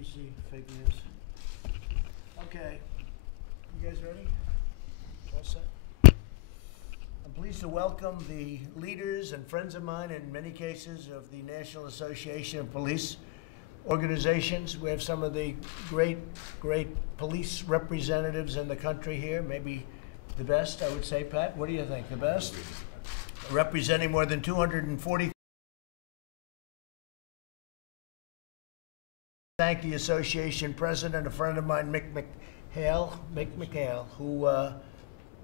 CNBC fake news. Okay, you guys ready? All set? I'm pleased to welcome the leaders and friends of mine, in many cases, of the National Association of Police Organizations. We have some of the great police representatives in the country here, maybe the best, I would say. Pat, what do you think? The best? Representing more than 240. Thank the association president, a friend of mine, Mick McHale, who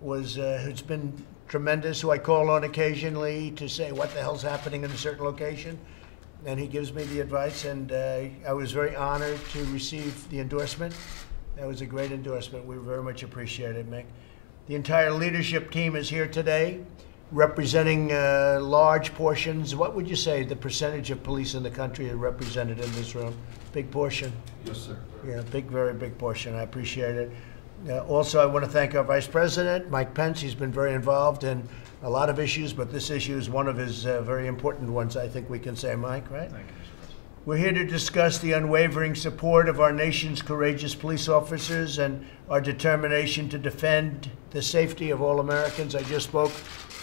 who's been tremendous, who I call on occasionally to say what the hell's happening in a certain location, and he gives me the advice, and I was very honored to receive the endorsement. That was a great endorsement. We very much appreciate it, Mick. The entire leadership team is here today, representing large portions. What would you say the percentage of police in the country are represented in this room? Big portion. Yes, sir. Yeah, very big portion. I appreciate it. Also, I want to thank our Vice President, Mike Pence. He's been very involved in a lot of issues, but this issue is one of his very important ones, I think we can say, Mike, right? Thank you, Mr. President. We're here to discuss the unwavering support of our nation's courageous police officers and our determination to defend the safety of all Americans. I just spoke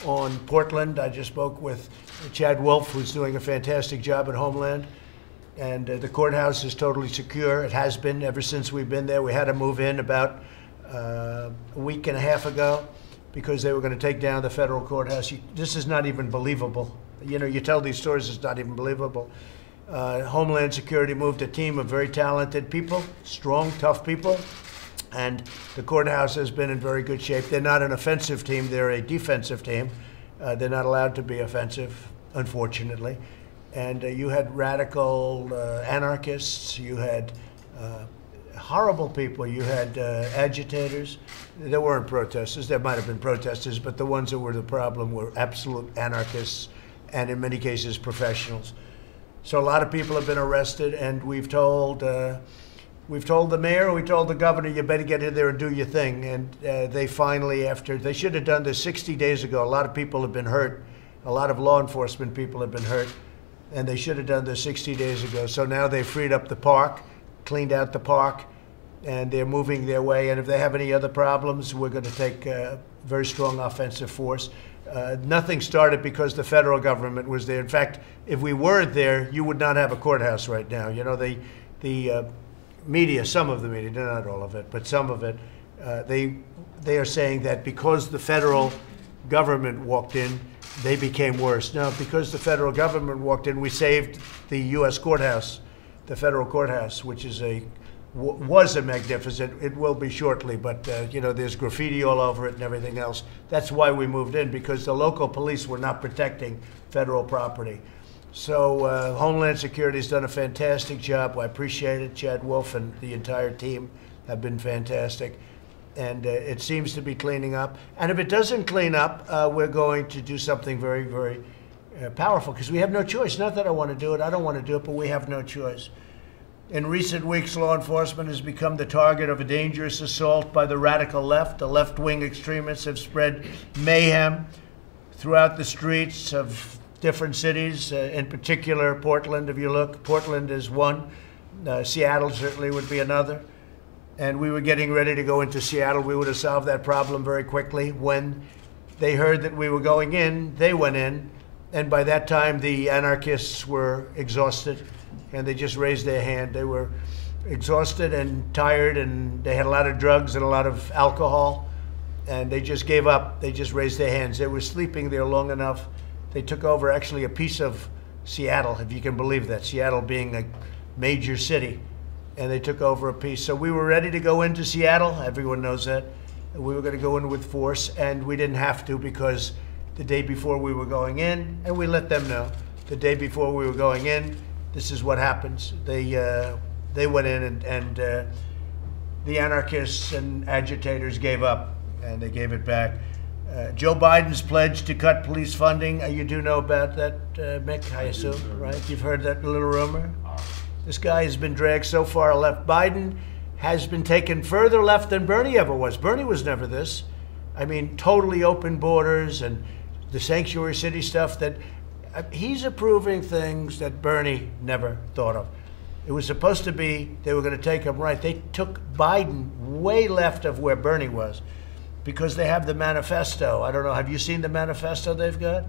on Portland. I just spoke with Chad Wolf, who's doing a fantastic job at Homeland. And the courthouse is totally secure. It has been ever since we've been there. We had to move in about a week and a half ago because they were going to take down the federal courthouse. This is not even believable. You know, you tell these stories, it's not even believable. Homeland Security moved a team of very talented people, strong, tough people, and the courthouse has been in very good shape. They're not an offensive team, they're a defensive team. They're not allowed to be offensive, unfortunately. And you had radical anarchists, you had horrible people, you had agitators. There weren't protesters, there might have been protesters, but the ones that were the problem were absolute anarchists and in many cases professionals. So a lot of people have been arrested, and we've told the mayor, we told the governor, you better get in there and do your thing. And they finally, they should have done this 60 days ago. A lot of people have been hurt. A lot of law enforcement people have been hurt. And they should have done this 60 days ago. So now they've freed up the park, cleaned out the park, and they're moving their way. And if they have any other problems, we're going to take a very strong offensive force. Nothing started because the federal government was there. In fact, if we weren't there, you would not have a courthouse right now. You know, the media, some of the media, not all of it, but some of it, they are saying that because the federal government walked in, they became worse. Now, because the federal government walked in, we saved the U.S. courthouse, the federal courthouse, which is was a magnificent. It will be shortly, but you know, there's graffiti all over it and everything else. That's why we moved in, because the local police were not protecting federal property. So Homeland Security has done a fantastic job. I appreciate it. Chad Wolf and the entire team have been fantastic. And it seems to be cleaning up. And if it doesn't clean up, we're going to do something very powerful, because we have no choice. Not that I want to do it. I don't want to do it, but we have no choice. In recent weeks, law enforcement has become the target of a dangerous assault by the radical left. The left-wing extremists have spread mayhem throughout the streets of different cities, in particular Portland. If you look, Portland is one. Seattle certainly would be another. And we were getting ready to go into Seattle. We would have solved that problem very quickly. When they heard that we were going in, they went in. And by that time, the anarchists were exhausted, and they just raised their hand. They were exhausted and tired, and they had a lot of drugs and a lot of alcohol, and they just gave up. They just raised their hands. They were sleeping there long enough. They took over actually a piece of Seattle, if you can believe that, Seattle being a major city. And they took over a piece. So we were ready to go into Seattle. Everyone knows that. We were going to go in with force, and we didn't have to, because the day before we were going in, and we let them know, the day before we were going in, this is what happens. They went in, and the anarchists and agitators gave up, and they gave it back. Joe Biden's pledge to cut police funding. You do know about that, Mick, I assume, right? You've heard that little rumor? This guy has been dragged so far left. Biden has been taken further left than Bernie ever was. Bernie was never this. I mean, totally open borders and the sanctuary city stuff. That he's approving things that Bernie never thought of. It was supposed to be they were going to take him right. They took Biden way left of where Bernie was because they have the manifesto. I don't know. Have you seen the manifesto they've got?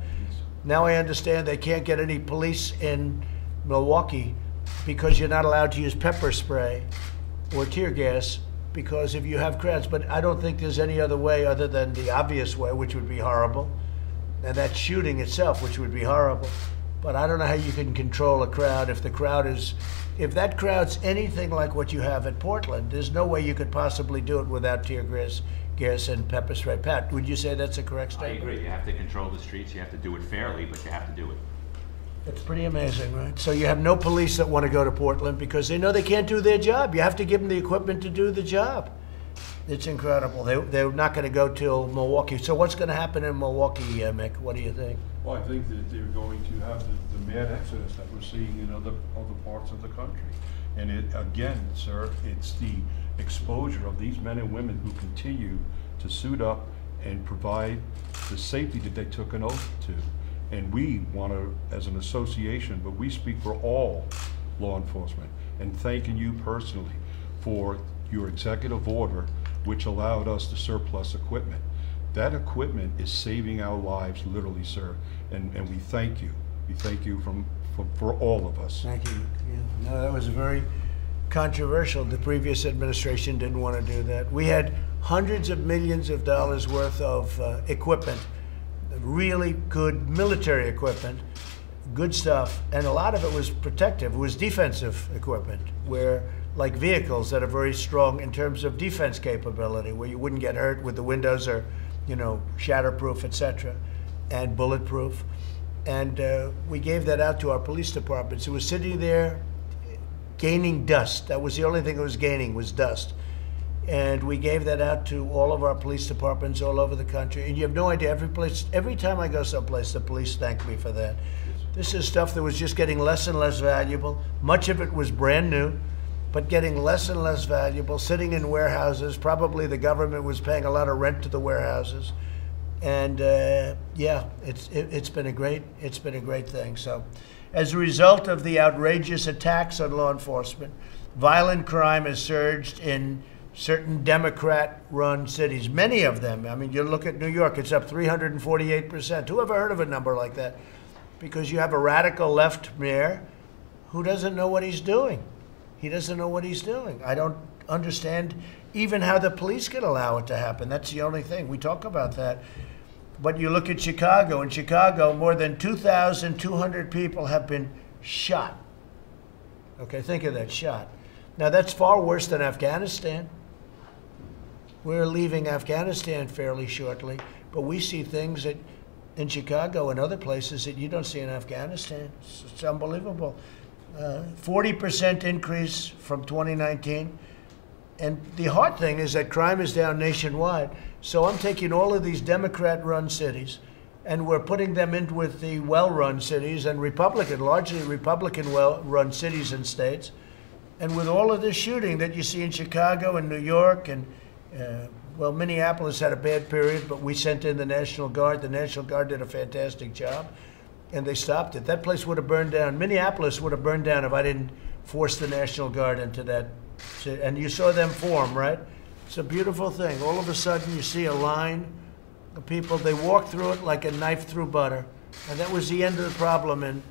Now I understand they can't get any police in Milwaukee because you're not allowed to use pepper spray or tear gas because if you have crowds. But I don't think there's any other way other than the obvious way, which would be horrible, and that's shooting itself, which would be horrible. But I don't know how you can control a crowd if that crowd's anything like what you have at Portland. There's no way you could possibly do it without tear gas and pepper spray. Pat, would you say that's a correct statement? I agree. You have to control the streets. You have to do it fairly, but you have to do it. It's pretty amazing, right? So you have no police that want to go to Portland because they know they can't do their job. You have to give them the equipment to do the job. It's incredible. They're not going to go till Milwaukee. So what's going to happen in Milwaukee, Mick? What do you think? Well, I think that they're going to have the mad exodus that we're seeing in other parts of the country. And it, again, sir, it's the exposure of these men and women who continue to suit up and provide the safety that they took an oath to. And we want to, as an association, but we speak for all law enforcement, and thanking you personally for your executive order, which allowed us to surplus equipment. That equipment is saving our lives, literally, sir, and we thank you. We thank you for all of us. Thank you. Yeah. No, that was very controversial. The previous administration didn't want to do that. We had hundreds of millions of dollars worth of equipment, really good military equipment, good stuff, and a lot of it was protective. It was defensive equipment, where like vehicles that are very strong in terms of defense capability, where you wouldn't get hurt with the windows are, you know, shatterproof, etc., and bulletproof. And we gave that out to our police departments. It was sitting there gaining dust. That was the only thing it was gaining, was dust. And we gave that out to all of our police departments all over the country. And you have no idea, every time I go someplace, the police thank me for that. This is stuff that was just getting less and less valuable. Much of it was brand new, but getting less and less valuable, sitting in warehouses. Probably the government was paying a lot of rent to the warehouses. And yeah, it's been a great thing. So as a result of the outrageous attacks on law enforcement, violent crime has surged in certain Democrat-run cities, many of them. I mean, you look at New York, it's up 348%. Who ever heard of a number like that? Because you have a radical left mayor who doesn't know what he's doing. He doesn't know what he's doing. I don't understand even how the police can allow it to happen. That's the only thing. We talk about that. But you look at Chicago. In Chicago, more than 2,200 people have been shot. Okay, think of that, shot. Now, that's far worse than Afghanistan. We're leaving Afghanistan fairly shortly, but we see things that in Chicago and other places that you don't see in Afghanistan. It's unbelievable. 40% increase from 2019. And the hard thing is that crime is down nationwide. So I'm taking all of these Democrat-run cities, and we're putting them in with the well-run cities and largely Republican well-run cities and states. And with all of this shooting that you see in Chicago and New York, and well, Minneapolis had a bad period, but we sent in the National Guard. The National Guard did a fantastic job, and they stopped it. That place would have burned down. Minneapolis would have burned down if I didn't force the National Guard into that. And you saw them form, right? It's a beautiful thing. All of a sudden, you see a line of people. They walk through it like a knife through butter. And that was the end of the problem in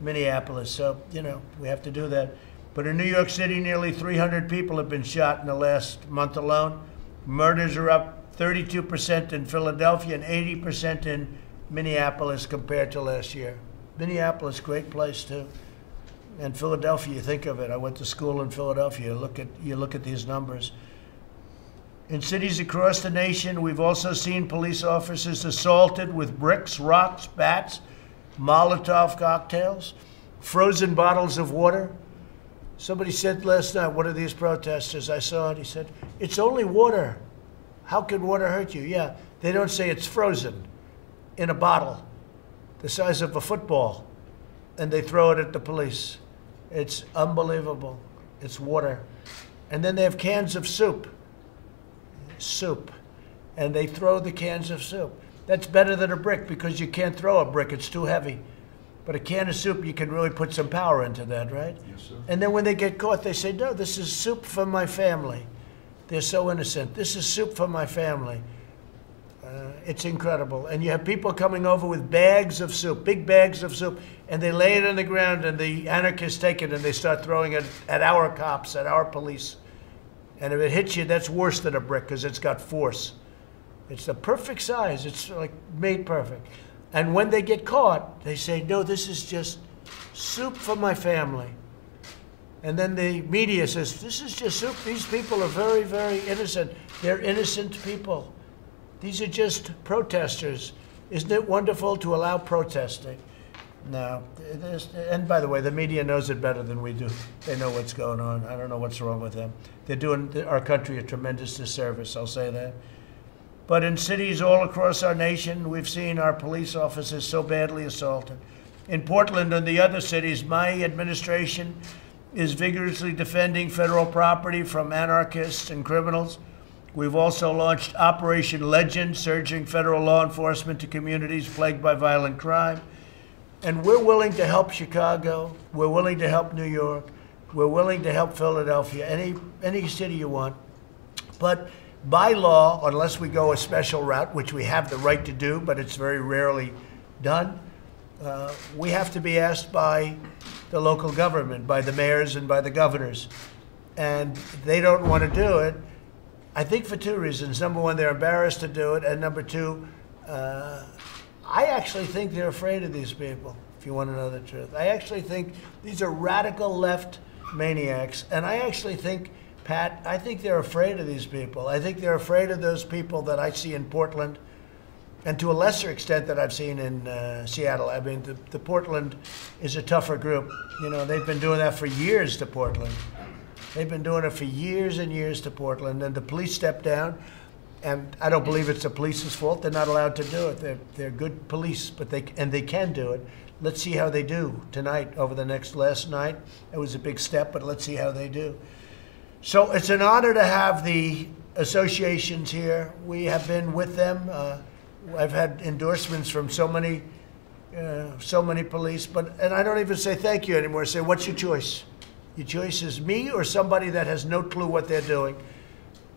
Minneapolis. So, you know, we have to do that. But in New York City, nearly 300 people have been shot in the last month alone. Murders are up 32% in Philadelphia and 80% in Minneapolis compared to last year. Minneapolis, great place too. And Philadelphia, you think of it. I went to school in Philadelphia. You look at these numbers. In cities across the nation, we've also seen police officers assaulted with bricks, rocks, bats, Molotov cocktails, frozen bottles of water. Somebody said last night, one of these protesters, I saw it, he said, "It's only water. How can water hurt you?" Yeah, they don't say it's frozen in a bottle the size of a football, and they throw it at the police. It's unbelievable. It's water. And then they have cans of soup, and they throw the cans of soup. That's better than a brick because you can't throw a brick. It's too heavy. But a can of soup, you can really put some power into that, right? Yes, sir. And then when they get caught, they say, no, this is soup for my family. They're so innocent. This is soup for my family. It's incredible. And you have people coming over with bags of soup, big bags of soup, and they lay it on the ground, and the anarchists take it and they start throwing it at our cops, at our police. And if it hits you, that's worse than a brick because it's got force. It's the perfect size. It's like made perfect. And when they get caught, they say, no, this is just soup for my family. And then the media says, this is just soup. These people are very, very innocent. They're innocent people. These are just protesters. Isn't it wonderful to allow protesting? No. And by the way, the media knows it better than we do. They know what's going on. I don't know what's wrong with them. They're doing our country a tremendous disservice, I'll say that. But in cities all across our nation, we've seen our police officers so badly assaulted. In Portland and the other cities, my administration is vigorously defending federal property from anarchists and criminals. We've also launched Operation Legend, surging federal law enforcement to communities plagued by violent crime. And we're willing to help Chicago. We're willing to help New York. We're willing to help Philadelphia, any city you want. But by law, unless we go a special route, which we have the right to do, but it's very rarely done, we have to be asked by the local government, by the mayors and by the governors. And they don't want to do it, I think for two reasons. Number one, they're embarrassed to do it. And number two, I actually think they're afraid of these people, if you want to know the truth. I actually think these are radical left maniacs. And I actually think, Pat, I think they're afraid of these people. I think they're afraid of those people that I see in Portland, and to a lesser extent that I've seen in Seattle. I mean, the Portland is a tougher group. You know, they've been doing that for years to Portland. They've been doing it for years and years to Portland, and the police stepped down, and I don't believe it's the police's fault. They're not allowed to do it. They're good police, but they can do it. Let's see how they do tonight over the last night. It was a big step, but let's see how they do. So it's an honor to have the associations here. We have been with them. I've had endorsements from so many police, and I don't even say thank you anymore. I say, what's your choice? Your choice is me or somebody that has no clue what they're doing.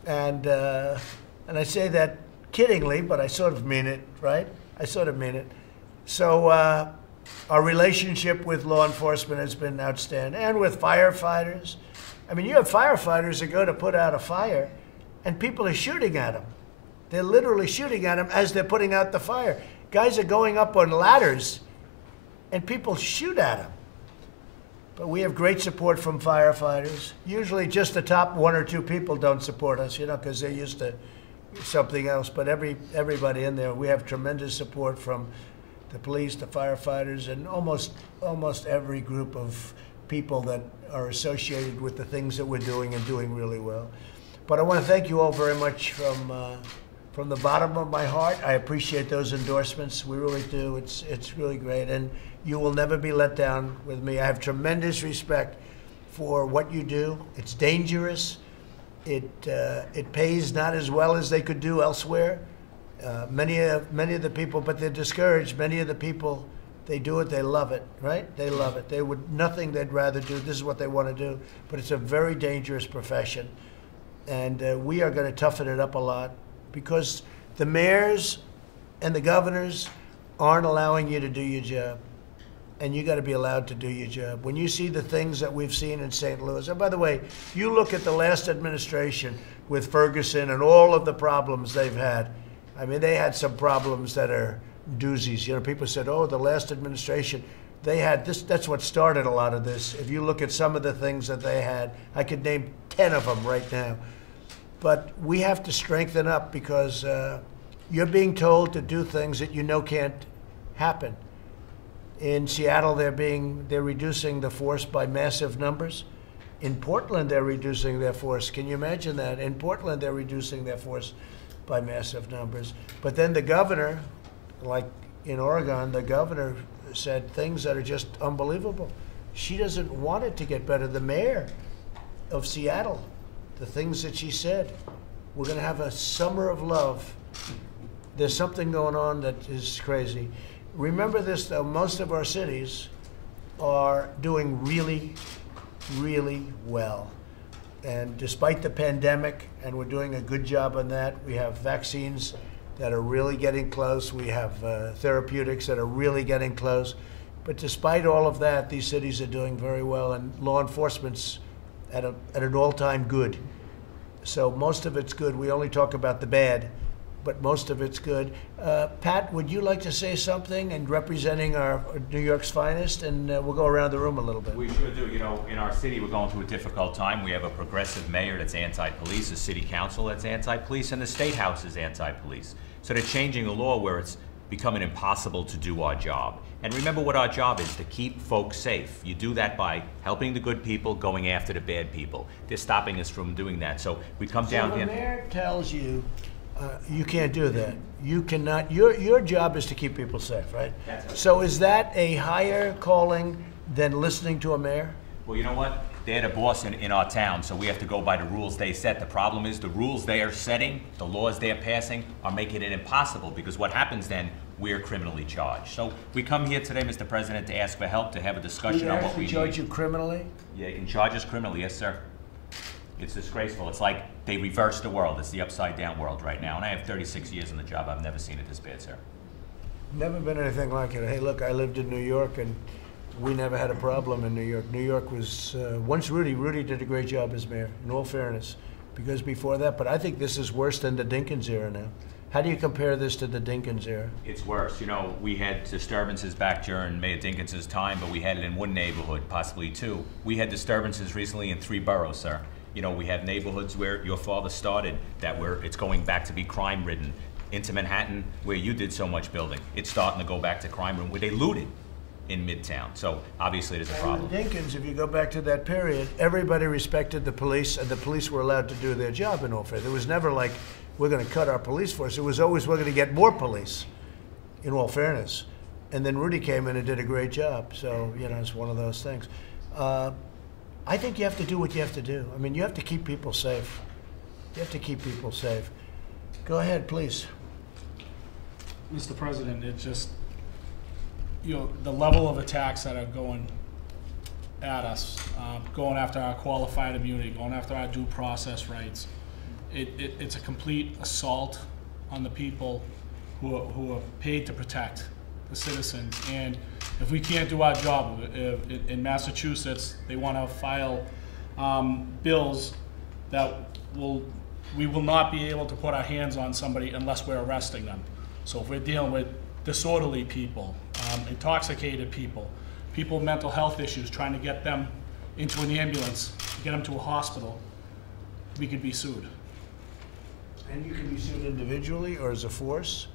And I say that kiddingly, but I sort of mean it, right? I sort of mean it. So our relationship with law enforcement has been outstanding, and with firefighters. I mean, you have firefighters that go to put out a fire, and people are shooting at them. They're literally shooting at them as they're putting out the fire. Guys are going up on ladders, and people shoot at them. But we have great support from firefighters. Usually just the top one or two people don't support us, you know, because they're used to something else. But everybody in there, we have tremendous support from the police, the firefighters, and almost every group of people that are associated with the things that we're doing and doing really well. But I want to thank you all very much from the bottom of my heart. I appreciate those endorsements. We really do. It's really great. And you will never be let down with me. I have tremendous respect for what you do. It's dangerous. It pays not as well as they could do elsewhere. Many of the people, but they're discouraged. Many of the people, they do it, they love it, right? They love it. They would, nothing they'd rather do. This is what they want to do. But it's a very dangerous profession. And we are going to toughen it up a lot because the mayors and the governors aren't allowing you to do your job. And you got to be allowed to do your job. When you see the things that we've seen in St. Louis, and by the way, you look at the last administration with Ferguson and all of the problems they've had. I mean, they had some problems that are doozies. You know, people said, oh, the last administration, they had this. That's what started a lot of this. If you look at some of the things that they had, I could name 10 of them right now. But we have to strengthen up because you're being told to do things that you know can't happen. In Seattle, they're reducing the force by massive numbers. In Portland, they're reducing their force. Can you imagine that? In Portland, they're reducing their force by massive numbers. But then the governor, like in Oregon, the governor said things that are just unbelievable. She doesn't want it to get better. The mayor of Seattle, the things that she said, we're going to have a summer of love. There's something going on that is crazy. Remember this, though, most of our cities are doing really, really well. And despite the pandemic, and we're doing a good job on that, we have vaccines that are really getting close. We have therapeutics that are really getting close. But despite all of that, these cities are doing very well, and law enforcement's at an all-time good. So most of it's good. We only talk about the bad, but most of it's good. Pat, would you like to say something and representing our New York's finest? And we'll go around the room a little bit. We sure do. You know, in our city, we're going through a difficult time. We have a progressive mayor that's anti-police, a city council that's anti-police, and the state house is anti-police. So they're changing the law where it's becoming impossible to do our job. And remember what our job is, to keep folks safe. You do that by helping the good people, going after the bad people. They're stopping us from doing that. So we come down here. So the mayor tells you, you can't do that. You cannot, your job is to keep people safe, right? That's right. So is that a higher calling than listening to a mayor? Well, you know what? They're the boss in our town, so we have to go by the rules they set. The problem is the rules they are setting, the laws they're passing, are making it impossible, because what happens then, we're criminally charged. So we come here today, Mr. President, to ask for help, to have a discussion on what we need. They charge you criminally? Yeah, they can charge us criminally, yes, sir. It's disgraceful. It's like they reversed the world. It's the upside down world right now. And I have 36 years on the job. I've never seen it this bad, sir. Never been anything like it. Hey, look, I lived in New York, and we never had a problem in New York. New York was, once Rudy did a great job as mayor, in all fairness, because before that, but I think this is worse than the Dinkins era now. How do you compare this to the Dinkins era? It's worse. You know, we had disturbances back during Mayor Dinkins' time, but we had it in one neighborhood, possibly two. We had disturbances recently in 3 boroughs, sir. You know, we have neighborhoods where your father started that it's going back to be crime-ridden. Into Manhattan, where you did so much building, it's starting to go back to crime-ridden, where they looted in Midtown. So obviously there's a problem. And Dinkins, if you go back to that period, everybody respected the police, and the police were allowed to do their job in all fairness. There was never like, we're going to cut our police force. It was always, we're going to get more police, in all fairness. And then Rudy came in and did a great job. So, you know, it's one of those things. I think you have to do what you have to do. I mean, you have to keep people safe. You have to keep people safe. Go ahead, please. Mr. President, it just, you know, the level of attacks that are going at us, going after our qualified immunity, going after our due process rights, it's a complete assault on the people who are paid to protect the citizens. And if we can't do our job, in Massachusetts, they want to file bills that we will not be able to put our hands on somebody unless we're arresting them. So if we're dealing with disorderly people, intoxicated people, people with mental health issues, trying to get them into an ambulance, get them to a hospital, we could be sued. And you can be sued individually or as a force?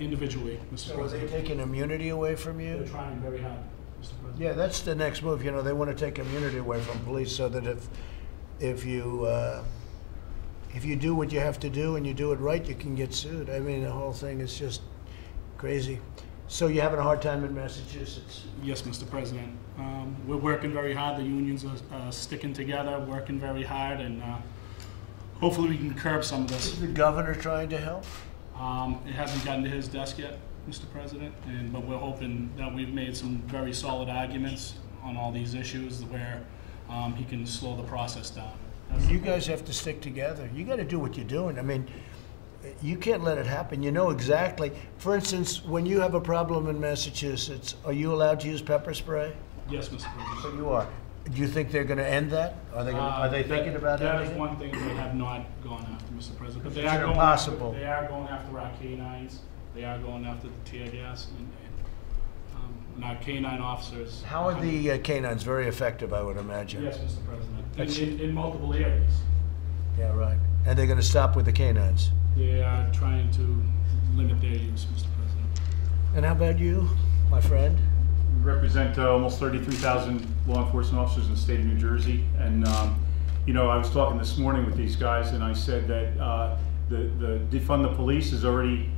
Individually, Mr. So are President. they taking immunity away from you? They're trying very hard, Mr. President. Yeah, that's the next move. You know, they want to take immunity away from police so that if you do what you have to do and you do it right, you can get sued. I mean, the whole thing is just crazy. So you're having a hard time in Massachusetts? Yes, Mr. President. We're working very hard. The unions are sticking together, working very hard, and hopefully we can curb some of this. Is the governor trying to help? It hasn't gotten to his desk yet, Mr. President, but we're hoping that we've made some very solid arguments on all these issues where he can slow the process down. You guys have to stick together. You got to do what you're doing. I mean, you can't let it happen. You know exactly. For instance, when you have a problem in Massachusetts, are you allowed to use pepper spray? Yes, Mr. President. So you are. Do you think they're going to end that? Are they thinking about that? That anything? is one thing they have not gone after, Mr. President. But they It's are going impossible. after. They are going after our canines. They are going after the tear gas and our canine officers. How are the canines? Very effective, I would imagine. Yes, Mr. President. In multiple areas. Yeah, right. And they're going to stop with the canines. They are trying to limit their use, Mr. President. And how about you, my friend? We represent almost 33,000 law enforcement officers in the state of New Jersey. And, you know, I was talking this morning with these guys, and I said that the defund the police is already,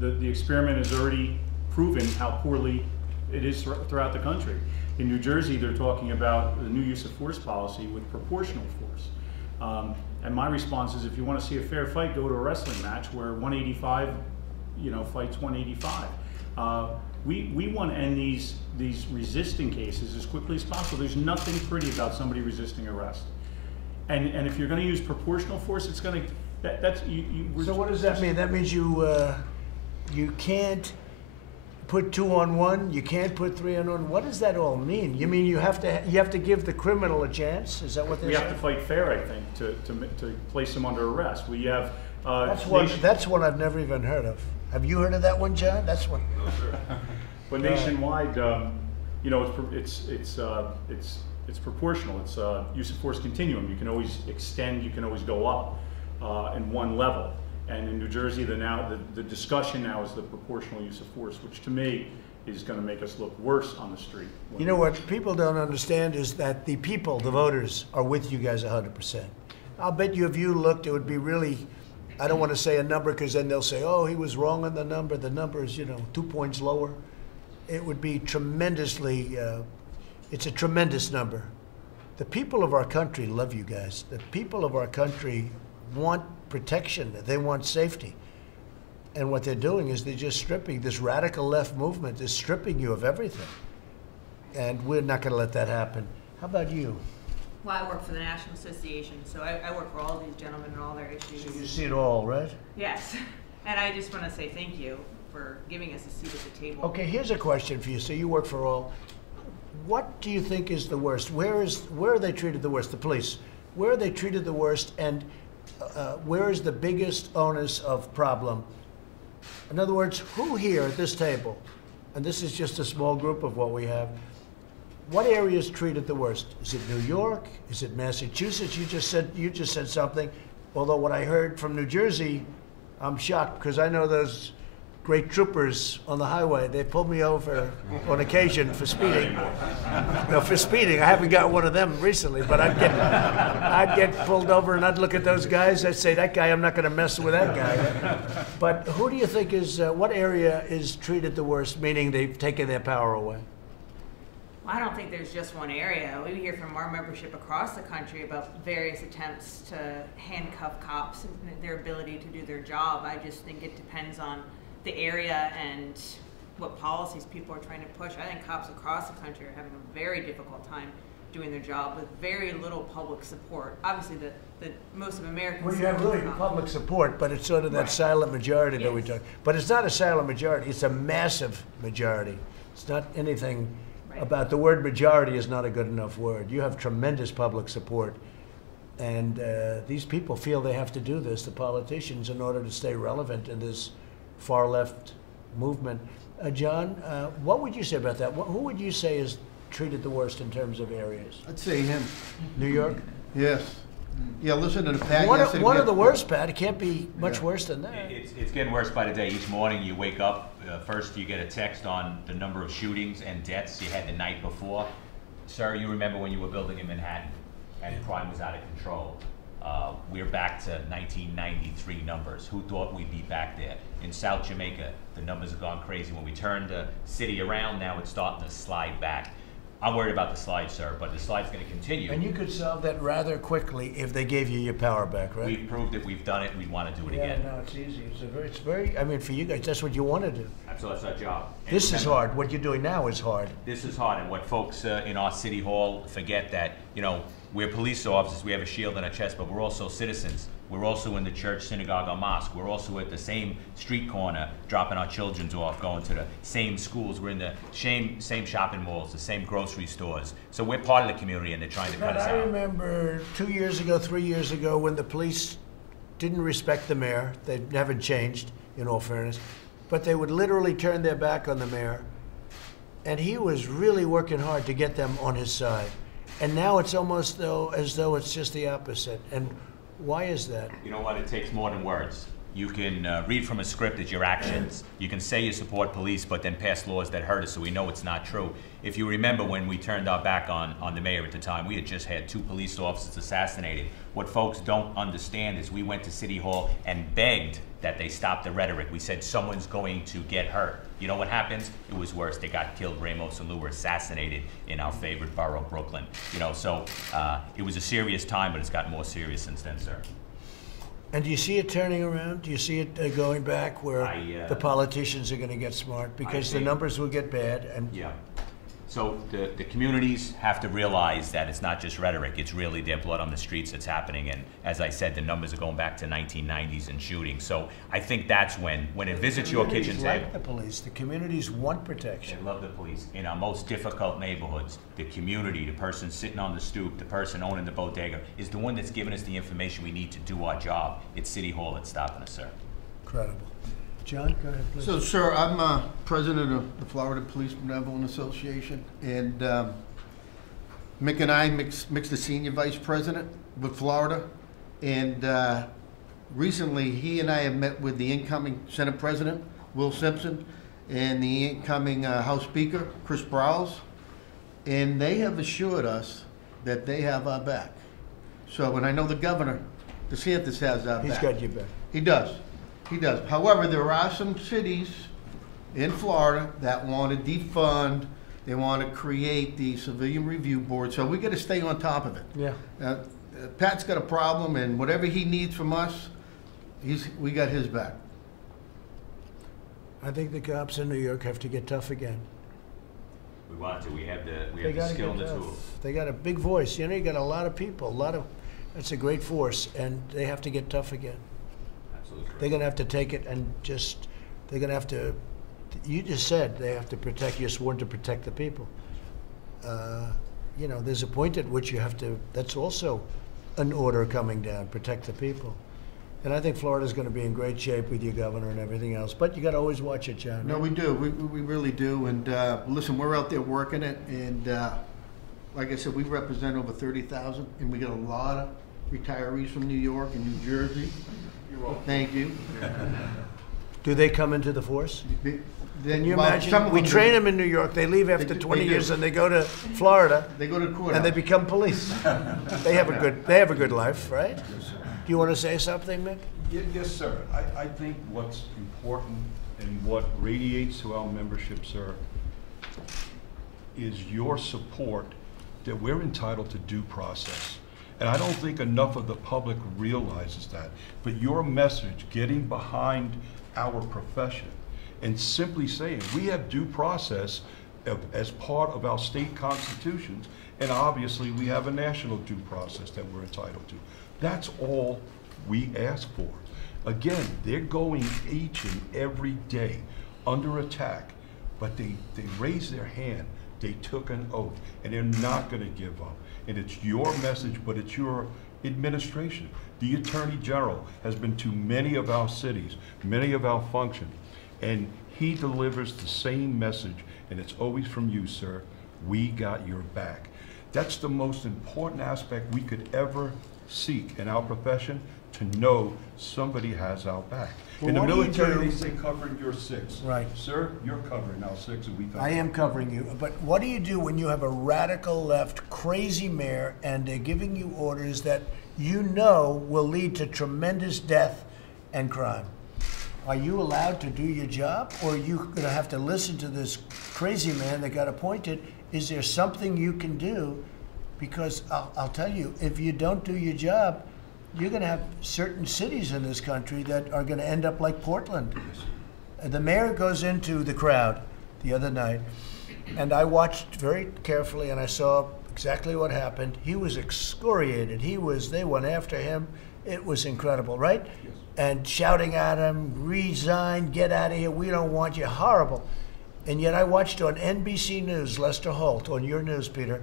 the experiment has already proven how poorly it is throughout the country. In New Jersey, they're talking about the new use of force policy with proportional force. And my response is, if you want to see a fair fight, go to a wrestling match where 185, you know, fights 185. We want to end these resisting cases as quickly as possible. There's nothing pretty about somebody resisting arrest. And if you're going to use proportional force, it's going to, So what does that mean? That means you can't put 2 on 1, you can't put 3 on 1. What does that all mean? You mean you have to give the criminal a chance? Is that what they're saying? We have to fight fair, I think, to place them under arrest. We have that's one I've never even heard of. Have you heard of that one, John? That's one. No, sir. But nationwide, you know, it's proportional. It's use of force continuum. You can always extend. You can always go up in one level. And in New Jersey, the discussion now is the proportional use of force, which to me is going to make us look worse on the street. You know what people don't understand is that the people, the voters, are with you guys 100%. I'll bet you if you looked, it would be really, I don't want to say a number because then they'll say, oh, he was wrong on the number. The number is, 2 points lower. It would be tremendously, it's a tremendous number. The people of our country love you guys. The people of our country want protection. They want safety. And what they're doing is they're just stripping, this radical left movement is stripping you of everything. And we're not going to let that happen. How about you? Well, I work for the National Association, so I work for all these gentlemen and all their issues. So you see it all, right? Yes. And I just want to say thank you for giving us a seat at the table. Okay, here's a question for you. So you work for all. What do you think is the worst? Where are they treated the worst? The police. Where are they treated the worst? And where is the biggest onus of problem? In other words, who here at this table, and this is just a small group of what we have, what area is treated the worst? Is it New York? Is it Massachusetts? You just said something. Although what I heard from New Jersey, I'm shocked because I know those great troopers on the highway. They pulled me over on occasion for speeding. No, for speeding. I haven't got one of them recently, but I'd get pulled over and I'd look at those guys. I'd say, that guy, I'm not going to mess with that guy. But who do you think is, what area is treated the worst, meaning they've taken their power away? Well, I don't think there's just one area. We hear from our membership across the country about various attempts to handcuff cops and their ability to do their job. I just think it depends on the area and what policies people are trying to push. I think cops across the country are having a very difficult time doing their job with very little public support. Obviously, the most of Americans. Well, you have really public support, but it's sort of that silent majority that we talk. But it's not a silent majority; it's a massive majority. It's not anything about the word majority is not a good enough word. You have tremendous public support, and these people feel they have to do this, the politicians, in order to stay relevant in this far left movement. John, what would you say about that? Who would you say is treated the worst in terms of areas? I'd say him. New York? Yes. Yeah, listen to the Pat One yesterday. of the worst, Pat. It can't be much worse than that. It's getting worse by the day. Each morning you wake up, first you get a text on the number of shootings and deaths you had the night before. Sir, you remember when you were building in Manhattan and crime was out of control. We're back to 1993 numbers. Who thought we'd be back there? In South Jamaica, the numbers have gone crazy. When we turned the city around, now it's starting to slide back. I'm worried about the slide, sir, but the slide's going to continue. And you could solve that rather quickly if they gave you your power back, right? We've proved it. We've done it. We want to do it again. Yeah, no, it's easy. It's very, I mean, for you guys, that's what you want to do. So that's our job. And This is remember, hard. What you're doing now is hard. This is hard, and what folks in our city hall forget that, we're police officers, we have a shield on our chest, but we're also citizens. We're also in the church, synagogue, or mosque. We're also at the same street corner, dropping our children off, going to the same schools. We're in the same shopping malls, the same grocery stores. So we're part of the community, and they're trying to cut us I out. remember 2 years ago, 3 years ago, when the police didn't respect the mayor. They haven't changed, in all fairness. But they would literally turn their back on the mayor. And he was really working hard to get them on his side. And now it's almost as though it's just the opposite. And why is that? You know what? It takes more than words. You can read from a script as your actions. You can say you support police, but then pass laws that hurt us, so we know it's not true. If you remember when we turned our back on the mayor at the time, we had just had 2 police officers assassinated. What folks don't understand is we went to City Hall and begged that they stop the rhetoric. We said someone's going to get hurt. You know what happens? It was worse. They got killed. Ramos and Lou were assassinated in our favorite borough, Brooklyn. So it was a serious time, but it's gotten more serious since then, sir. And do you see it turning around? Do you see it going back where the politicians are going to get smart? Because the numbers will get bad. And yeah. So the communities have to realize that it's not just rhetoric, it's really their blood on the streets that's happening. And as I said, the numbers are going back to 1990s and shooting. So I think that's when it visits your kitchen table. Like the police. The communities want protection. They love the police. In our most difficult neighborhoods, the community, the person sitting on the stoop, the person owning the bodega, is the one that's giving us the information we need to do our job. It's City Hall that's stopping us, sir. Incredible. John, go ahead, please. So, sir, I'm president of the Florida Police Benevolent Association, and Mick and I, Mick's the senior vice president with Florida, and recently he and I have met with the incoming Senate President, Will Simpson, and the incoming House Speaker, Chris Browse, and they have assured us that they have our back. So, and I know the governor, DeSantis, has our back. He's got your back. He does. He does. However, there are some cities in Florida that want to defund. They want to create the Civilian Review Board. So we got to stay on top of it. Yeah. Pat's got a problem, and whatever he needs from us, we got his back. I think the cops in New York have to get tough again. We want to. We have the skill and the tools. They got a big voice. You know, you got a lot of people. That's a great force, and they have to get tough again. They're going to have to take it and they're going to have to, you just said they have to protect, you're sworn to protect the people. You know, there's a point at which you have to, that's also an order coming down, protect the people. And I think Florida's going to be in great shape with your governor and everything else. But you got to always watch it, John. No, we do. We really do. And listen, we're out there working it. And like I said, we represent over 30,000. And we got a lot of retirees from New York and New Jersey. Thank you. Do they come into the force? Can you Well, imagine? We train them in New York. They leave after 20 years and they go to Florida. They go to the courthouse. And they become police. They have a good life, right? Do you want to say something, Mick? Yes, sir. I think what's important and what radiates to our membership, sir, is your support that we're entitled to due process. And I don't think enough of the public realizes that. But your message, getting behind our profession and simply saying we have due process as part of our state constitutions, and obviously we have a national due process that we're entitled to. That's all we ask for. Again, they're going each and every day under attack, but they raised their hand, they took an oath, and they're not gonna give up. And it's your message, but it's your administration. The Attorney General has been to many of our cities, many of our functions, and he delivers the same message, and it's always from you, sir. We got your back. That's the most important aspect we could ever seek in our profession, to know somebody has our back. Well, in the what do you military, do? they say covering your six. Right. Sir, you're covering our six, and we thank I you. am covering you, but what do you do when you have a radical left, crazy mayor, and they're giving you orders that you know will lead to tremendous death and crime? Are you allowed to do your job, or are you going to have to listen to this crazy man that got appointed? Is there something you can do? Because I'll tell you, if you don't do your job, you're going to have certain cities in this country that are going to end up like Portland. The mayor goes into the crowd the other night, and I watched very carefully, and I saw exactly what happened. He was excoriated. They went after him. It was incredible, right? Yes. And shouting at him, resign, get out of here, we don't want you, horrible. And yet I watched on NBC News, Lester Holt, on your news, Peter.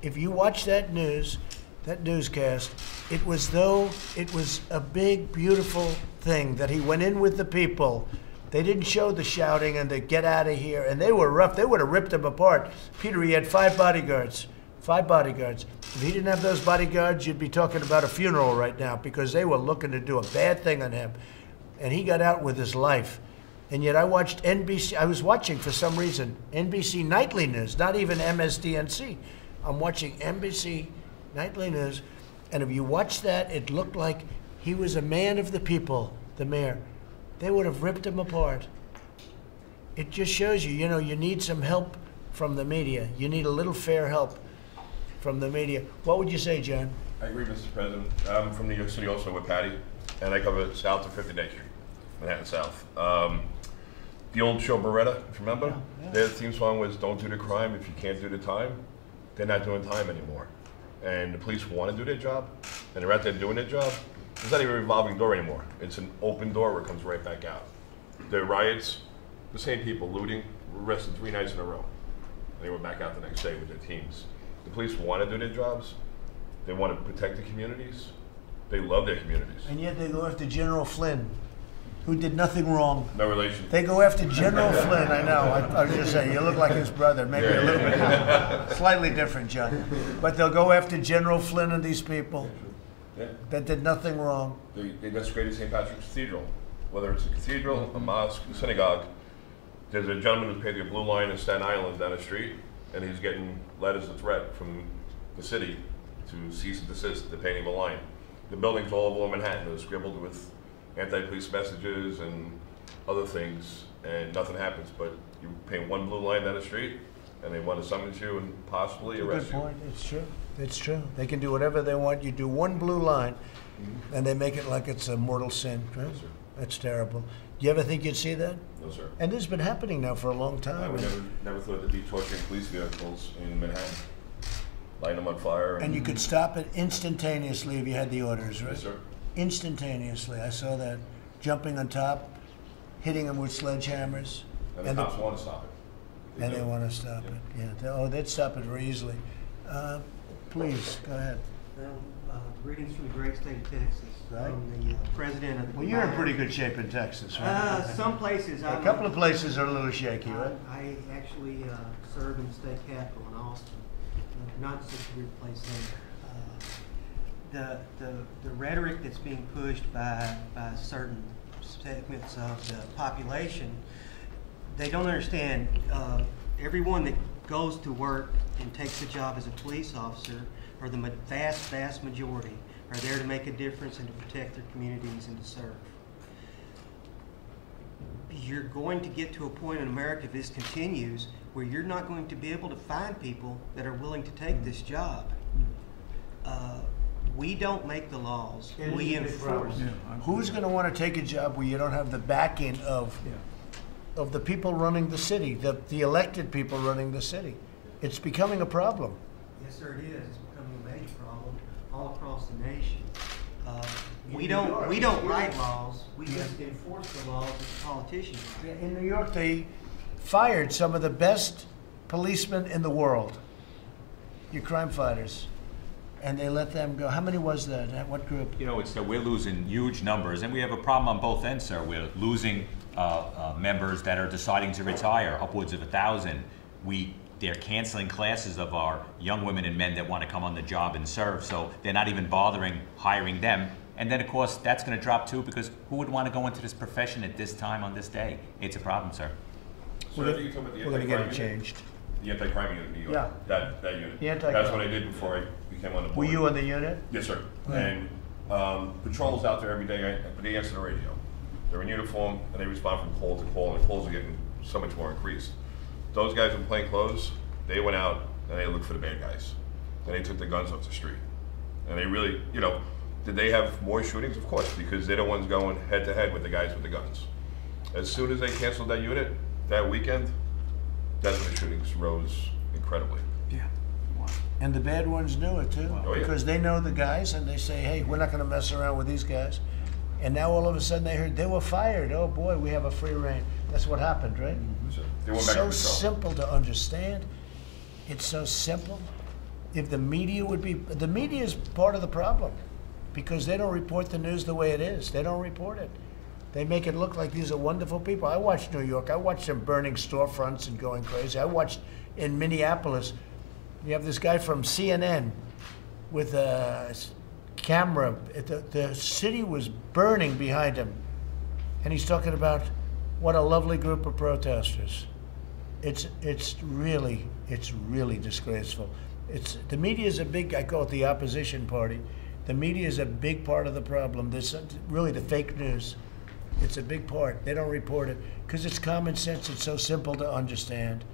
If you watch that newscast, it was though it was a big, beautiful thing that he went in with the people. They didn't show the shouting and the get out of here, and they were rough. They would have ripped him apart. Peter, he had 5 bodyguards. 5 bodyguards. If he didn't have those bodyguards, you'd be talking about a funeral right now, because they were looking to do a bad thing on him. And he got out with his life. And yet I watched NBC, I was watching for some reason, NBC Nightly News, not even MSDNC. I'm watching NBC Nightly News, and if you watch that, it looked like he was a man of the people, the mayor. They would have ripped him apart. It just shows you, you know, you need some help from the media. You need a little fair help from the media. What would you say, John? I agree, Mr. President. I'm from New York City also with Patty, and I cover south of 59th Street, Manhattan South. The old show Beretta, if you remember, their theme song was "Don't do the crime if you can't do the time." They're not doing time anymore. And the police want to do their job, and they're out there doing their job. It's not even a revolving door anymore. It's an open door where it comes right back out. The riots, the same people looting, were arrested 3 nights in a row. They were back out the next day with their teams. The police want to do their jobs. They want to protect the communities. They love their communities. And yet they go after General Flynn, who did nothing wrong. No relation. They go after General Flynn, I know. I was just saying, you look like his brother, maybe a little bit. Slightly different, John. But they'll go after General Flynn and these people that did nothing wrong. They desecrated St. Patrick's Cathedral. Whether it's a cathedral, a mosque, a synagogue, there's a gentleman who's paid the Blue Line in Staten Island down the street, and he's getting letters of threat from the city to cease and desist the painting of a line. The buildings all over Manhattan are scribbled with anti-police messages and other things, and nothing happens. But you paint one blue line down the street, and they want to summons you and possibly arrest you. Good point. It's true. It's true. They can do whatever they want. You do one blue line, and they make it like it's a mortal sin. Right? No, sir. That's terrible. Do you ever think you'd see that? No, sir. And this has been happening now for a long I time. would never thought to be torturing police vehicles in Manhattan, lighting them on fire. And you could stop it instantaneously if you had the orders, right? Yes, sir. Instantaneously. I saw that. Jumping on top, hitting them with sledgehammers. And the cops want to stop it. And do. they want to stop it. Yeah. They'd stop it very easily. Please, go ahead. Well, greetings from the great state of Texas. Right. From the president of the Well, you're in pretty good shape in Texas, right? Some places. A couple of places are a little shaky, right? I actually serve in the state capital in Austin. Not such a weird place there. The rhetoric that's being pushed by certain segments of the population, they don't understand. Everyone that goes to work and takes a job as a police officer, or the vast majority, are there to make a difference and to protect their communities and to serve. You're going to get to a point in America, if this continues, where you're not going to be able to find people that are willing to take this job. We don't make the laws, we enforce. Who's going to want to take a job where you don't have the backing of the people running the city, the elected people running the city? It's becoming a problem. Yes, sir, it is. It's becoming a major problem all across the nation. We don't write laws. We just enforce the laws that the politicians write. In New York, they fired some of the best policemen in the world, your crime fighters, and they let them go. How many was that? What group? You know, we're losing huge numbers, and we have a problem on both ends, sir. We're losing members that are deciding to retire, upwards of 1,000. They're canceling classes of our young women and men that want to come on the job and serve, so they're not even bothering hiring them. And then, of course, that's going to drop too, because who would want to go into this profession at this time on this day? It's a problem, sir. So We're I think you're talking about the going to get it anti-crime unit? changed. The anti-crime unit in New York. Yeah. That unit. The anti-crime. That's what I did before I became on the board. Were you on the unit? Yes, sir. Right. And patrols out there every day, but they answer the radio. They're in uniform, and they respond from call to call, and the calls are getting so much more increased. Those guys in plain clothes, they went out and they looked for the bad guys. And they took the guns off the street. And they really, did they have more shootings? Of course, because they're the ones going head to head with the guys with the guns. As soon as they canceled that unit, that weekend, that's when the shootings rose incredibly. Yeah. And the bad ones knew it too, Oh, yeah. because they know the guys and they say, hey, we're not going to mess around with these guys. And now all of a sudden they heard they were fired. Oh boy, we have a free reign. That's what happened, right? So they went back to So patrol. simple to understand. It's so simple. If the media the media is part of the problem, because they don't report the news the way it is. They don't report it. They make it look like these are wonderful people. I watched New York. I watched them burning storefronts and going crazy. I watched in Minneapolis, you have this guy from CNN with a camera. The city was burning behind him. And he's talking about what a lovely group of protesters. It's really disgraceful. The media is a big, I call it the opposition party. The media is a big part of the problem. There's really the fake news. It's a big part. They don't report it because it's common sense. It's so simple to understand.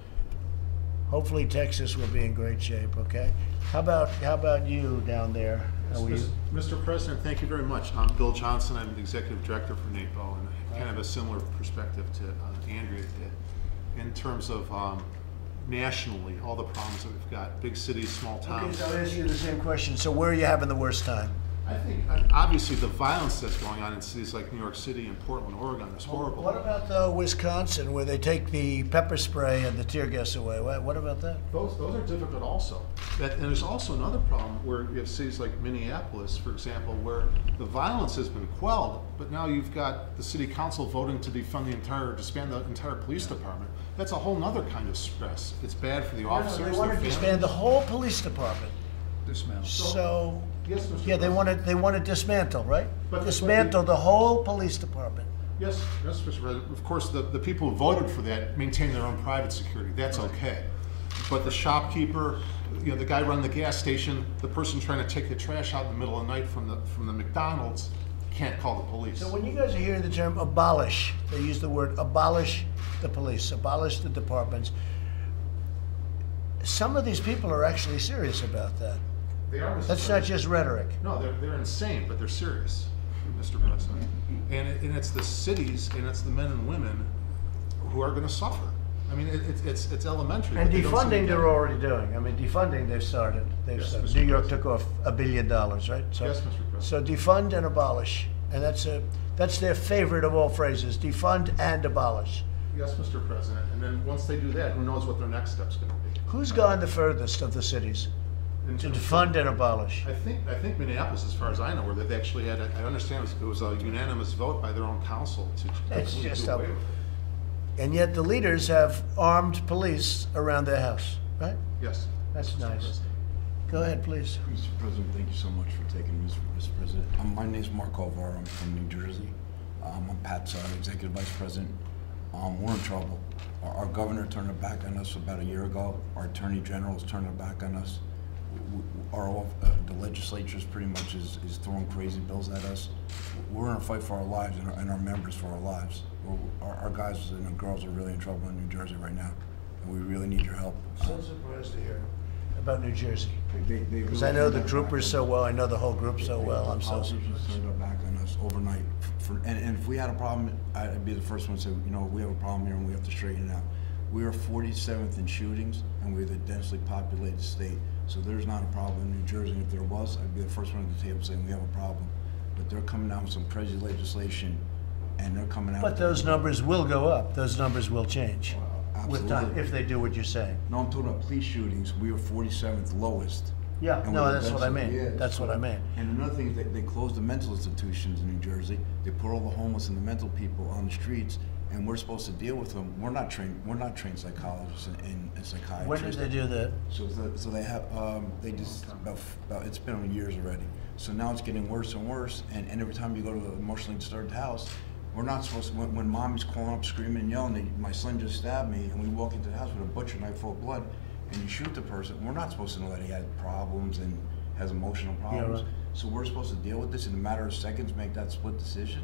Hopefully Texas will be in great shape, okay? How about you down there? How are you? Mr. President, thank you very much. I'm Bill Johnson. I'm the Executive Director for NAPO, and I kind of have a similar perspective to Andrea did in terms of nationally, all the problems that we've got, big cities, small Okay, towns. so I'll ask you the same question. So where are you having the worst time? I think, obviously, the violence that's going on in cities like New York City and Portland, Oregon is horrible. What about Wisconsin, where they take the pepper spray and the tear gas away? What about that? Those are difficult also. And there's also another problem where you have cities like Minneapolis, for example, where the violence has been quelled, but now you've got the city council voting to disband the entire police department. That's a whole nother kind of stress. It's bad for the officers, They their want to families. disband the whole police department. Dismantle. So, Yes, Mr. yeah, they President. want to dismantle, right? But- Dismantle the whole police department. Yes, Mr. President. Of course, the people who voted for that maintain their own private security. That's okay. But the shopkeeper, the guy running the gas station, the person trying to take the trash out in the middle of the night from the McDonald's can't call the police. So when you guys are hearing the term abolish, they use the word abolish the police, abolish the departments. Some of these people are actually serious about that. They are. Mr. That's not President. just rhetoric. No, they're insane, but they're serious, Mr. President. And it's the cities and it's the men and women who are going to suffer. I mean, it's elementary. And but they don't seem to defunding get they're it. already doing. I mean, defunding they've started. Yes, started. Mr. New York President. took off $1 billion, right? So, Yes, Mr. President. So defund and abolish, and that's their favorite of all phrases: defund and abolish. Yes, Mr. President. And then once they do that, who knows what their next step's going to be? Who's gone the furthest of the cities In to terms of- defund and abolish? I think Minneapolis, as far as I know, where they actually had, I understand it was a unanimous vote by their own council to It's completely just do a- away with it. And yet the leaders have armed police around their house, right? Yes. That's Mr. nice. President. Go ahead, please. Mr. President, thank you so much for taking this, Mr. President. My name is Mark Alvar. I'm from New Jersey. I'm Pat's Executive Vice President. We're in trouble. Our governor turned her back on us about a year ago. Our Attorney General has turned her back on us. The legislature pretty much is throwing crazy bills at us. We're in a fight for our lives and our members for our lives. Our guys and girls are really in trouble in New Jersey right now, and we really need your help. So surprised to hear about New Jersey. They Because really I know turned the their troopers back so on us. well, I know the whole group so well, I'm so Politicians surprised. turned their back on us overnight. And if we had a problem, I'd be the first one to say, we have a problem here and we have to straighten it out. We are 47th in shootings, and we're the densely populated state. So there's not a problem in New Jersey. And if there was, I'd be the first one at the table saying we have a problem. But they're coming out with some crazy legislation, and they're coming out. But those numbers will go up, those numbers will change with time, Absolutely. if they do what you're saying. No, I'm talking about police shootings. We are 47th lowest. Yeah, And no, we're that's what I densely- mean, yeah, that's what I mean. And another thing is they closed the mental institutions in New Jersey. They put all the homeless and the mental people on the streets, and we're supposed to deal with them. We're not trained psychologists and psychiatrists. When did they do that? So they have, they just, it's been years already. So now it's getting worse and worse, and every time you go to an emotionally disturbed house, we're not supposed to, when mommy's calling up screaming and yelling, my son just stabbed me, and we walk into the house with a butcher knife full of blood, and you shoot the person, we're not supposed to know that he had problems and has emotional problems. right. So we're supposed to deal with this in a matter of seconds, make that split decision.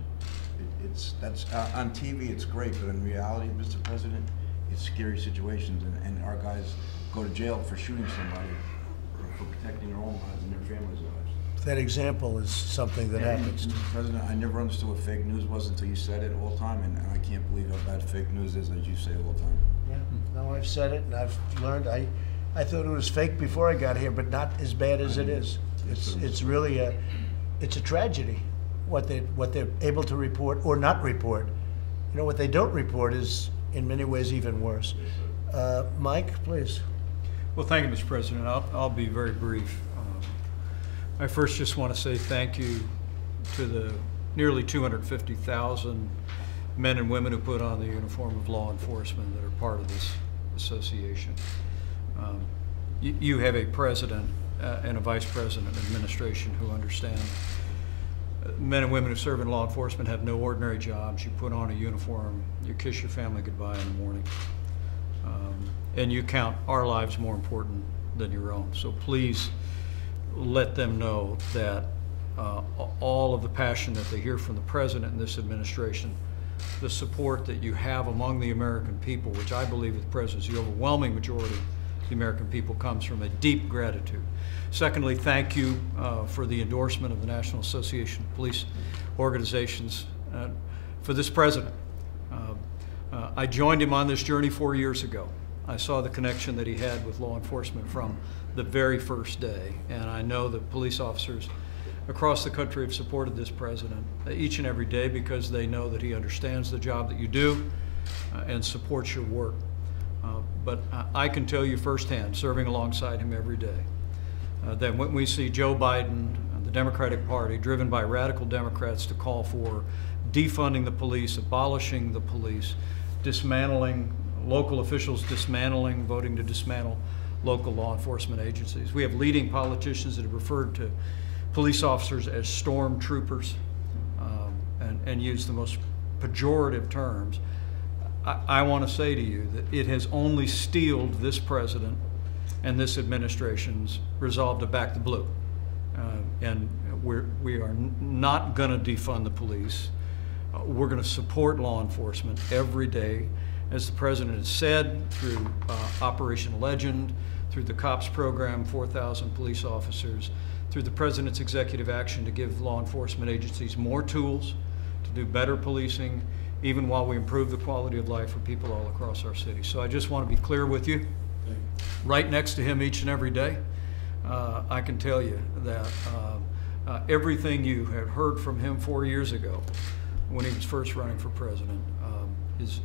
That's on TV it's great, but in reality, Mr. President, it's scary situations, and our guys go to jail for shooting somebody, or for protecting their own lives and their families' lives. That example is something that happens. Mr. President, I never understood what fake news was until you said it all the time, and I can't believe how bad fake news is, as you say all the time. Yeah, no, I've said it, and I've learned, I thought it was fake before I got here, but not as bad as it is. It's really it's a tragedy, what they're able to report or not report. What they don't report is, in many ways, even worse. Mike, please. Well, thank you, Mr. President. I'll be very brief. I first just want to say thank you to the nearly 250,000 men and women who put on the uniform of law enforcement that are part of this association. You have a president and a vice president administration who understand men and women who serve in law enforcement have no ordinary jobs. You put on a uniform, you kiss your family goodbye in the morning, and you count our lives more important than your own. So please let them know that all of the passion that they hear from the president and this administration, the support that you have among the American people, which I believe with the president, the overwhelming majority of the American people, comes from a deep gratitude. Secondly, thank you for the endorsement of the National Association of Police Organizations for this president. I joined him on this journey 4 years ago. I saw the connection that he had with law enforcement from the very first day, and I know that police officers across the country have supported this president each and every day because they know that he understands the job that you do and supports your work. But I can tell you firsthand, serving alongside him every day, that when we see Joe Biden and the Democratic Party driven by radical Democrats to call for defunding the police, abolishing the police, dismantling local officials, voting to dismantle local law enforcement agencies. We have leading politicians that have referred to police officers as stormtroopers and used the most pejorative terms. I want to say to you that it has only steeled this president and this administration's resolve to back the blue. And we are not going to defund the police. We're going to support law enforcement every day, as the president has said, through Operation Legend, through the COPS program, 4,000 police officers, through the president's executive action to give law enforcement agencies more tools to do better policing, even while we improve the quality of life for people all across our city. So I just want to be clear with you. Right next to him each and every day, I can tell you that everything you had heard from him 4 years ago when he was first running for president,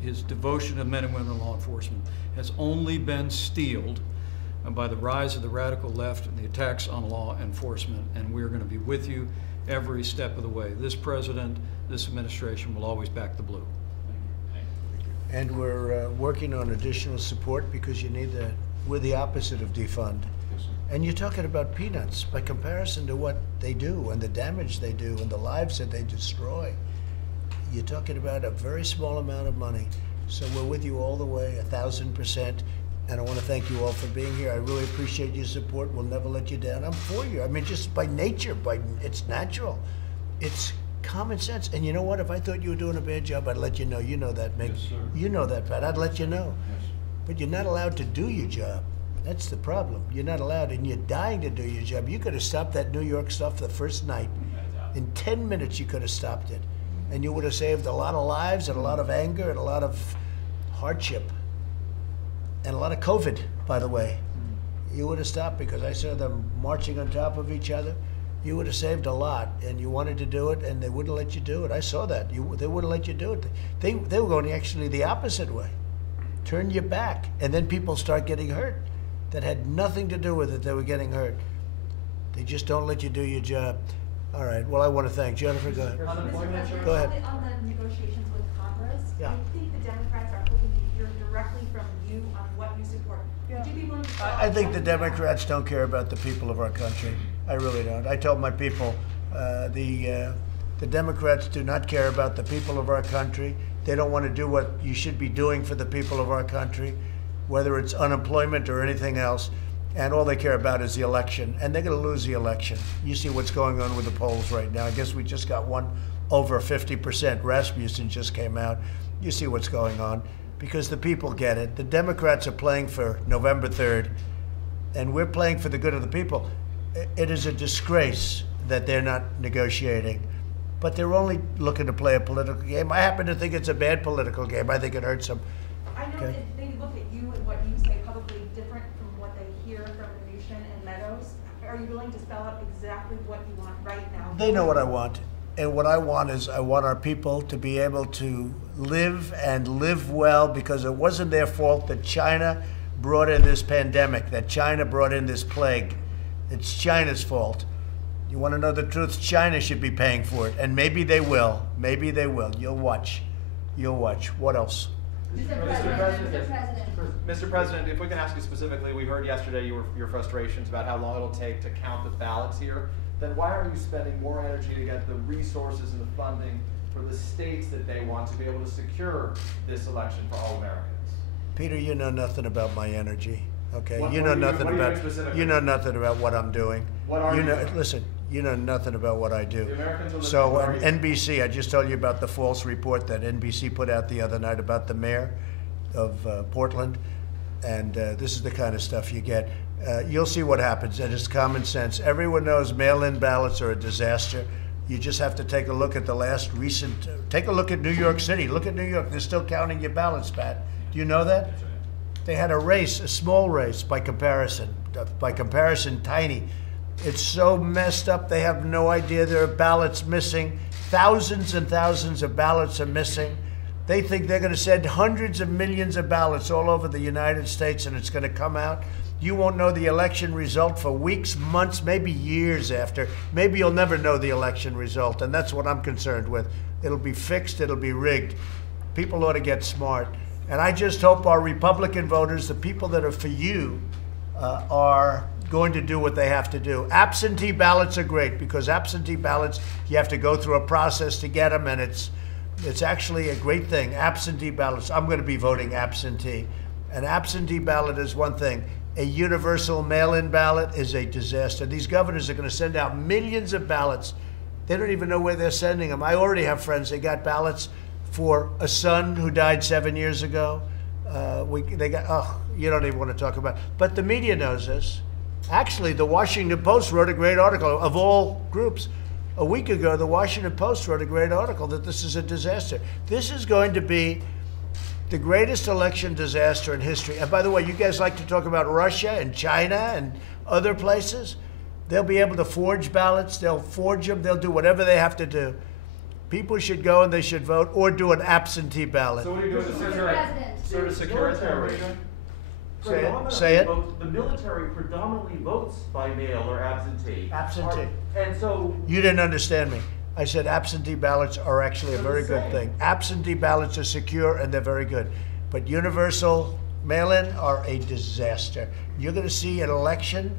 his devotion to men and women in law enforcement has only been steeled by the rise of the radical left and the attacks on law enforcement, and we're going to be with you every step of the way. This president, this administration will always back the blue. And we're working on additional support because you need we're the opposite of defund. And you're talking about peanuts by comparison to what they do and the damage they do and the lives that they destroy. You're talking about a very small amount of money. So we're with you all the way, 1,000%. And I want to thank you all for being here. I really appreciate your support. We'll never let you down. I'm for you. I mean, just by nature, it's natural. It's common sense. And you know what? If I thought you were doing a bad job, I'd let you know. You know that, Mick. Yes, sir. You know that, Pat. I'd let you know. Yes. But you're not allowed to do your job. That's the problem. You're not allowed, and you're dying to do your job. You could have stopped that New York stuff the first night. In 10 minutes, you could have stopped it. And you would have saved a lot of lives and a lot of anger and a lot of hardship. And a lot of COVID, by the way. You would have stopped because I saw them marching on top of each other. You would have saved a lot, and you wanted to do it, and they wouldn't let you do it. I saw that. They wouldn't let you do it. They were going actually the opposite way. Turn your back, and then people start getting hurt. That had nothing to do with it. They were getting hurt. They just don't let you do your job. All right. Well, I want to thank Jennifer. Go ahead. Go ahead. On the negotiations with Congress, Yeah. I think the Democrats are hoping to hear directly from you on what you support. Would you be willing to I think the Democrats don't care about the people of our country. I really don't. I told my people, the Democrats do not care about the people of our country. They don't want to do what you should be doing for the people of our country, whether it's unemployment or anything else. And all they care about is the election. And they're going to lose the election. You see what's going on with the polls right now. I guess we just got one over 50%. Rasmussen just came out. You see what's going on. Because the people get it. The Democrats are playing for November 3rd, and we're playing for the good of the people. It is a disgrace that they're not negotiating, but they're only looking to play a political game. I happen to think it's a bad political game. I think it hurts them. I know Okay. that they look at you and what you say publicly different from what they hear from Venusian and Meadows. Are you willing to spell out exactly what you want right now? They know what I want. And what I want is I want our people to be able to live and live well, because it wasn't their fault that China brought in this pandemic, that China brought in this plague. It's China's fault. You want to know the truth? China should be paying for it. And maybe they will. Maybe they will. You'll watch. You'll watch. What else? Mr. President, if we can ask you specifically, we heard yesterday your frustrations about how long it'll take to count the ballots here. Then why are you spending more energy to get the resources and the funding for the states that they want to be able to secure this election for all Americans? Peter, you know nothing about my energy. Okay, What you know are you- nothing what are you about doing specifically? you know nothing about what I'm doing. What are you know? doing? Listen, you know nothing about what I do. The Americans are listening. So What are you doing? NBC, I just told you about the false report that NBC put out the other night about the mayor of Portland, and this is the kind of stuff you get. You'll see what happens, and it's common sense. Everyone knows mail-in ballots are a disaster. You just have to take a look at the last recent, take a look at New York City. Look at New York. They're still counting your ballots, Pat. Do you know that? They had a race, a small race by comparison. By comparison, tiny. It's so messed up, they have no idea there are ballots missing. Thousands and thousands of ballots are missing. They think they're going to send hundreds of millions of ballots all over the United States, and it's going to come out. You won't know the election result for weeks, months, maybe years after. Maybe you'll never know the election result, and that's what I'm concerned with. It'll be fixed, it'll be rigged. People ought to get smart. And I just hope our Republican voters, the people that are for you, are going to do what they have to do. Absentee ballots are great, because absentee ballots, you have to go through a process to get them, and it's actually a great thing. Absentee ballots, I'm going to be voting absentee. An absentee ballot is one thing. A universal mail-in ballot is a disaster. These governors are going to send out millions of ballots. They don't even know where they're sending them. I already have friends, they got ballots for a son who died 7 years ago. They got, you don't even want to talk about it. But the media knows this. Actually, the Washington Post wrote a great article, of all groups. A week ago, the Washington Post wrote a great article that this is a disaster. This is going to be the greatest election disaster in history. And by the way, you guys like to talk about Russia and China and other places. They'll be able to forge ballots. They'll forge them. They'll do whatever they have to do. People should go and they should vote, or do an absentee ballot. So what are you doing to secure it? Sir, to secure it there, Richard? Say it. The military predominantly votes by mail or absentee. Absentee. And so... You didn't understand me. I said absentee ballots are actually a very good thing. Absentee ballots are secure and they're very good. But universal mail-in are a disaster. You're going to see an election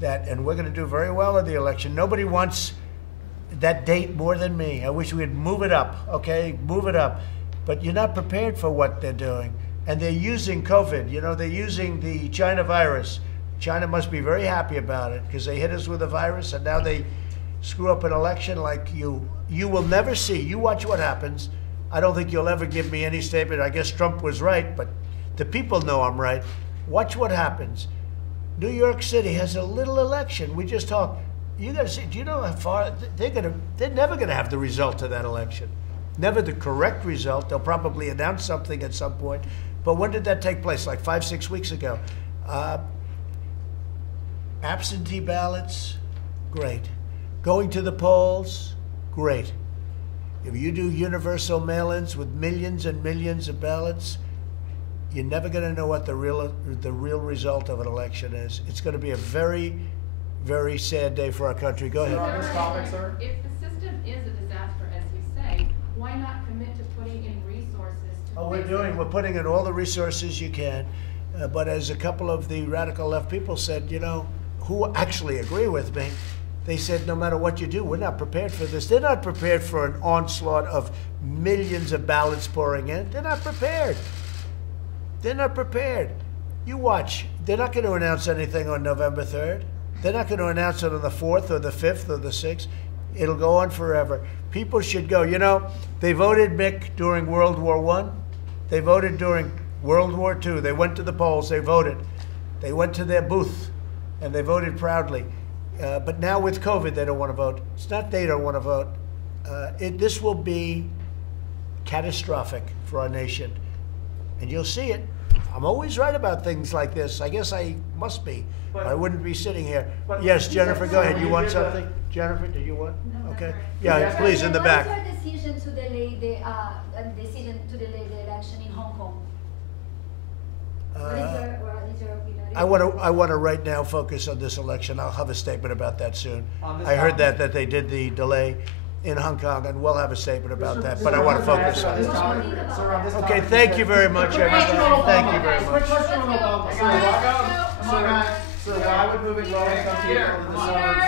that, and we're going to do very well in the election. Nobody wants that date more than me. I wish we'd move it up, okay? Move it up. But you're not prepared for what they're doing. And they're using COVID. You know, they're using the China virus. China must be very happy about it, because they hit us with a virus, and now they screw up an election like you will never see. You watch what happens. I don't think you'll ever give me any statement. I guess Trump was right, but the people know I'm right. Watch what happens. New York City has a little election. We just talked. You got to see. Do you know how far they're never going to have the result of that election? Never the correct result. They'll probably announce something at some point. But when did that take place? Like 5-6 weeks ago. Absentee ballots, great. Going to the polls, great. If you do universal mail-ins with millions and millions of ballots, you're never going to know what the real result of an election is. It's going to be a very, very sad day for our country. Go ahead. On this topic, sir? If the system is a disaster, as you say, why not commit to putting in resources to fix it? We're putting in all the resources you can. But as a couple of the radical left people said, you know, who actually agree with me, they said, no matter what you do, we're not prepared for this. They're not prepared for an onslaught of millions of ballots pouring in. They're not prepared. They're not prepared. You watch. They're not going to announce anything on November 3rd. They're not going to announce it on the 4th or the 5th or the 6th. It'll go on forever. People should go. You know, they voted, Mick, during World War I. They voted during World War II. They went to the polls. They voted. They went to their booth, and they voted proudly. But now with COVID, they don't want to vote. It's not they don't want to vote. This will be catastrophic for our nation. And you'll see it. I'm always right about things like this. I guess I must be. But I wouldn't be sitting here. Yes, Jennifer, go ahead. You want something? Jennifer, do you want? No, okay. Yeah, please, in the back. What is your decision to delay the election in Hong Kong? What is your opinion? I want to right now focus on this election. I'll have a statement about that soon. I heard that they did the delay in Hong Kong, and we'll have a statement about that. But I want to focus on this. Okay, thank you very much, everybody. Thank you very much. So why would moving low-income people into the suburbs